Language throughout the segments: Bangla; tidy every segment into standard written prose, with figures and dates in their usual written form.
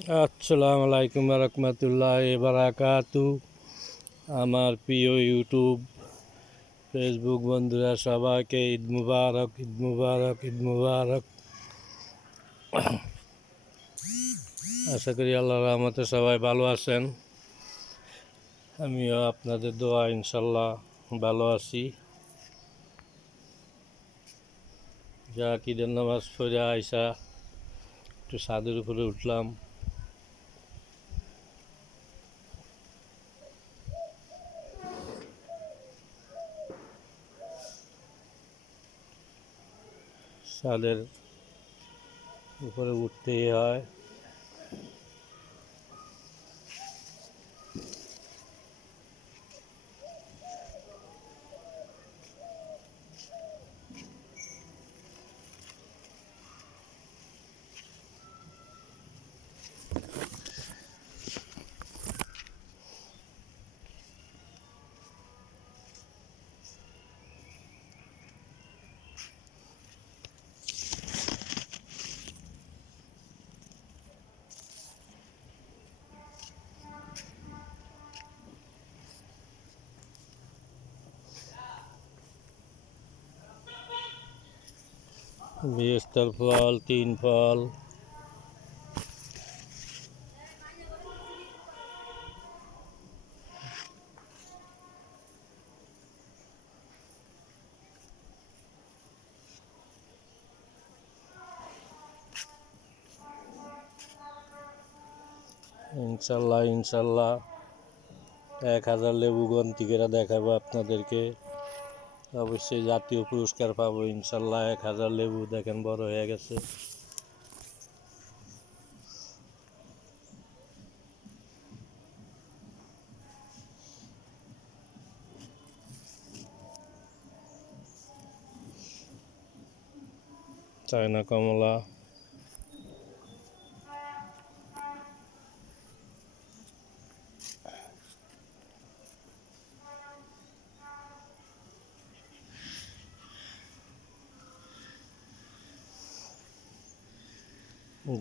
আসসালামু আলাইকুম রহমতুল্লাহি বারাকাতু। আমার প্রিয় ইউটিউব ফেসবুক বন্ধুরা সবাইকে ঈদ মুবারক, ঈদ মুবারক, ঈদ মুবারক। আশা করি আল্লাহর রহমতে সবাই ভালো আছেন। আমিও আপনাদের দোয়া ইনশাল্লাহ ভালো আছি। যা ঈদের নামাজ পড়ে আইসা একটু ছাদের উপরে উঠলাম। ছাদের উপরে উঠতেই হয়। বেস্তার ফল, 3 ফল, ইনশাল্লাহ ইনশাল্লাহ 1000 লেবু গন্তি করে দেখাবো আপনাদেরকে। অবশ্যই জাতীয় পুরস্কার পাবো ইনশাল্লাহ। 1000 লেবু দেখেন বড় হয়ে গেছে। চায়না কমলা,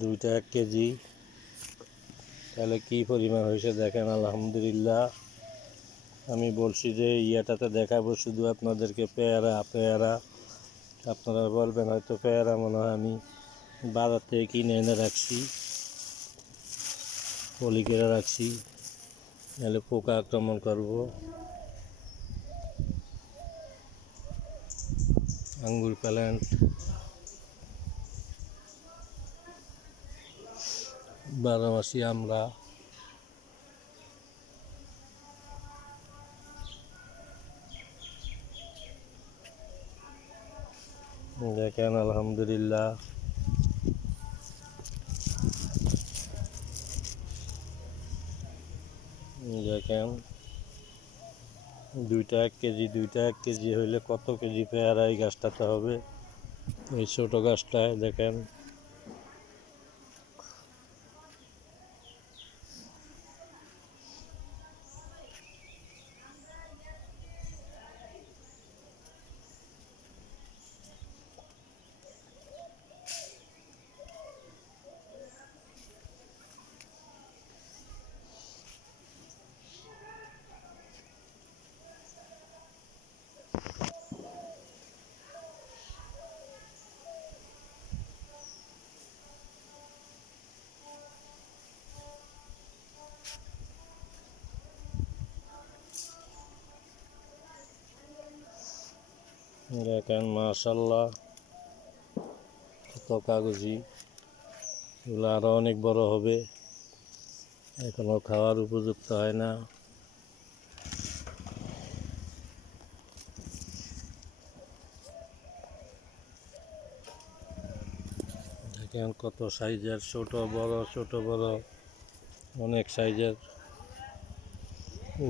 দুইটা 1 কেজি। তাহলে কি পরিমাণ হয়েছে দেখেন। আলহামদুলিল্লাহ। আমি বলছি যে ইয়াটাতে দেখাবো শুধু আপনাদেরকে পেয়ারা পেয়ারা। আপনারা বলবেন হয়তো পেয়ারা মনে হয় আমি বাজার থেকে কিনে এনে রাখছি, পলি করে রাখছি, নাহলে পোকা আক্রমণ করবো। আঙ্গুর প্যালেন্ট, বারোমাসি আমরা, দেখেন আলহামদুলিল্লাহ। দেখেন দুইটা 1 কেজি, দুইটা 1 কেজি হইলে কত কেজি পেয়ারা এই গাছটাতে হবে। এই ছোট গাছটায় দেখেন। দেখেন মাশাআল্লাহ কত কাগজি। এগুলো আরো অনেক বড় হবে, এখনো খাওয়ার উপযুক্ত হয় না। দেখেন কত সাইজের, ছোট বড় ছোট বড় অনেক সাইজের। ও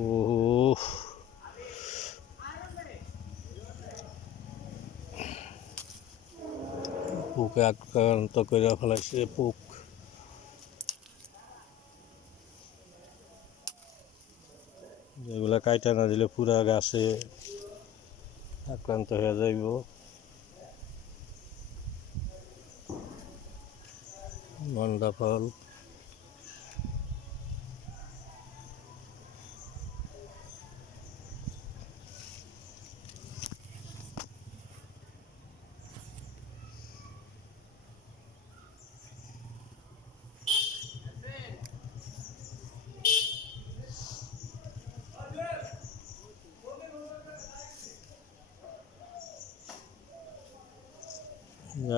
পোকে আক্রান্ত করে ফেলাইছে। পোক যেগুলা কাইটা না দিলে পুরা গাছে আক্রান্ত হয়ে যাইব। মন্ডা ফল,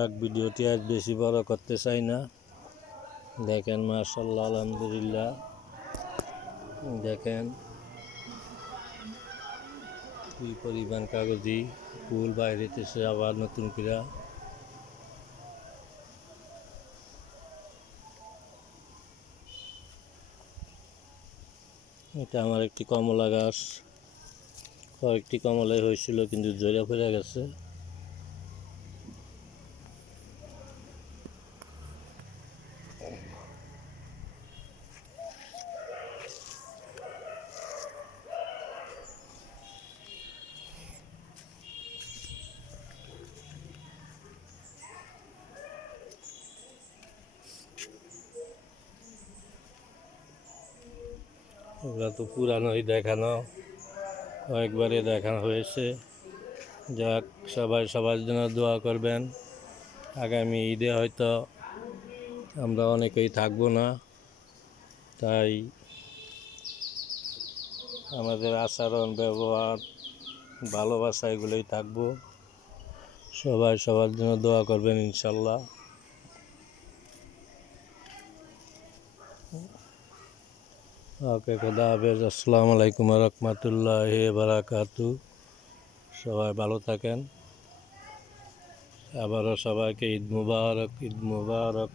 যাক, ভিডিওটি আজ বেশি বড় করতে চাই না। দেখেন মাশাআল্লাহ, আলহামদুলিল্লাহ, দেখেন কি পরিমাণ কাগজি ফুল বাইরেতেছে আবার নতুন করে। এটা আমার একটি কমলা গাছ, কয়েকটি কমলাই হয়েছিল কিন্তু ঝরে পড়ে গেছে। ওগুলো তো পুরানোই দেখানো, কয়েকবারে দেখানো হয়েছে। যাক, সবাই সবার জন্য দোয়া করবেন। আগামী ঈদে হয়তো আমরা অনেকেই থাকবো না, তাই আমাদের আচরণ, ব্যবহার, ভালোবাসা এগুলোই থাকবো। সবাই সবার জন্য দোয়া করবেন ইনশাল্লাহ। ওকে, খোদা হাফেজ। আসসালামু আলাইকুম রহমতুল্লাহি বারাকাতু। সবাই ভালো থাকেন। আবারও সবাইকে ঈদ মুবারক, ঈদ মুবারক।